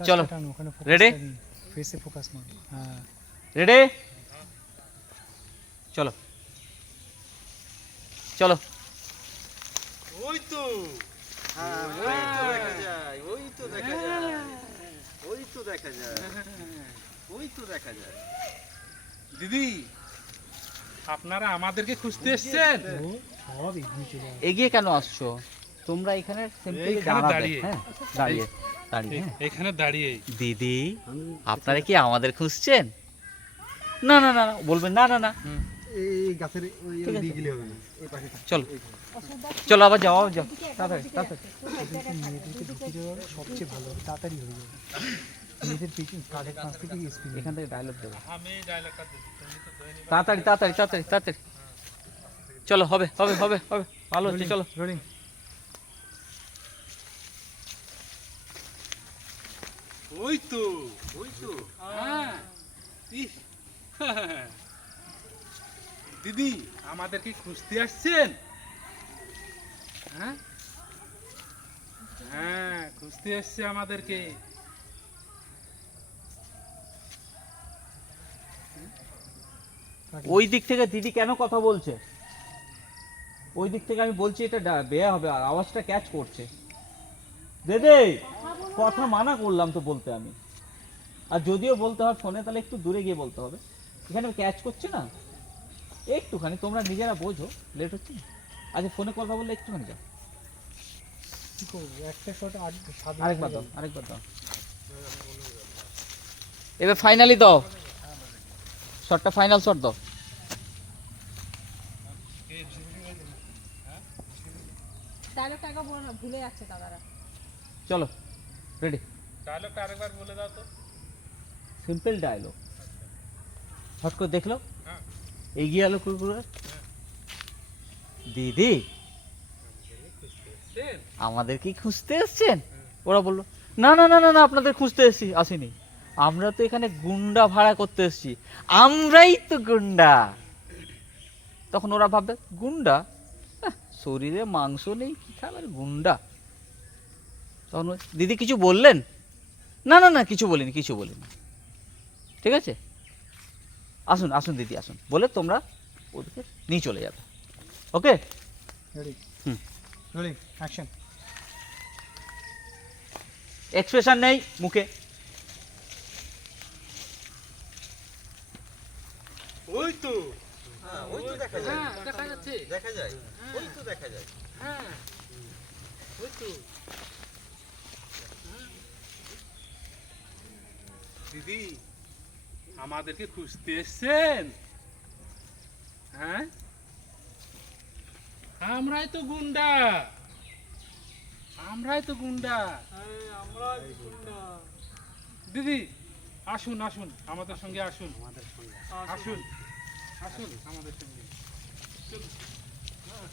চলো। টা দিন। Face এ focus মার। হ্যাঁ। রেডি চলো। চলো। ওই তো। হ্যাঁ, ওই তো দেখা যায় ওই তো দেখা যায়। ওই তো দেখা যায়। ওই তো দেখা যায়। দিদি আপনারা আমাদেরকে খুঁজতে এসেছেন? এগিয়ে চলে কেন আসছো? তোমরা এখানে সিম্পলি দাঁড়াবে। দাঁড়িয়ে। হ্যাঁ দাঁড়িয়ে। দাঁড়িয়ে। হ্যাঁ এখানে দাঁড়িয়ে দিদি আপনারা কি আমাদের খুঁজছেন? না না না বলবেন না না না। এই গাছের ওই দিকে গেলে হবে না। এই পাশে চলো। চলো আবার যাও যাও। তাড়াতাড়ি তাড়াতাড়ি। সবচেয়ে ভালো তাড়াতাড়ি হয়ে যাবে। মেয়েদের পাশ থেকে স্পিড এখান থেকে ডায়লগ দেবো। আমি ডায়লগটা দৈনিক তাড়াতাড়ি তাড়াতাড়ি তাড়াতাড়ি তাড়াতাড়ি। চলো হবে হবে হবে হবে। ভালো হচ্ছে চলো। রোলিং ওই তো ওই তো। হ্যাঁ। দিদি আমাদেরকে খুঁজতে আসছেন? হ্যাঁ? হ্যাঁ খুঁজতে আসছে আমাদেরকে। ওই দিক থেকে দিদি কেন কথা বলছে? ওই দিক থেকে আমি বলছি এটা বেয়া হবে আর আওয়াজটা ক্যাচ করছে। দেদে! কথা মানা করলাম তো বলতে আমি। আর যদিও বলতে হয় ফোনে তাহলে একটু দূরে গিয়ে বলতে হবে। এখানে ক্যাচ করছে না? একটুখানি তোমরা নিজেরা বোঝো। লেট হচ্ছে না? আচ্ছা ফোনে কথা বললে একটুখানি যাও। কি করব? একটা শট আট সাত আরেকবার দাও আরেকবার দাও। এবার ফাইনালি দাও। শটটা ফাইনাল শট দাও। চলো। রেডি ডায়লগটা আরেকবার বলে দাও তো। সিম্পল ডায়লগ হট করে দেখল? হ্যাঁ। এগিয়ে এলো কুকুর দিদি আমাদের কি খুঁজতে এসছেন? ওরা বলল না না না না না আপনাদের খুঁজতে এসছি আসিনি। আমরা তো এখানে গুন্ডা ভাড়া করতে এসছি। আমরাই তো গুন্ডা। তখন ওরা ভাববে গুন্ডা? শরীরে মাংস নেই কি খাবে? গুন্ডা। তখন দিদি কিছু বললেন? না না না কিছু বলিনি কিছু বলিনি। ঠিক আছে? আসুন আসুন দিদি আসুন। বলে তোমরা ওদেরকে নিয়ে চলে যাবে। ওকে? হুম। অ্যাকশন এক্সপ্রেশন নেই মুখে। ওই তো। হ্যাঁ ওই তো দেখা যায়। হ্যাঁ দেখা যাচ্ছে। দেখা যায়। ওই তো দেখা যায়। হ্যাঁ। ওই তো। দিদি আমাদেরকে খুঁজতে এসছেন? হ্যাঁ? আমরাই তো গুন্ডা। আমরাই তো গুন্ডা। দিদি আসুন আসুন আমাদের সঙ্গে আসুন। আমাদের সঙ্গে আসুন আসুন আমাদের সঙ্গে। চলুন। হ্যাঁ।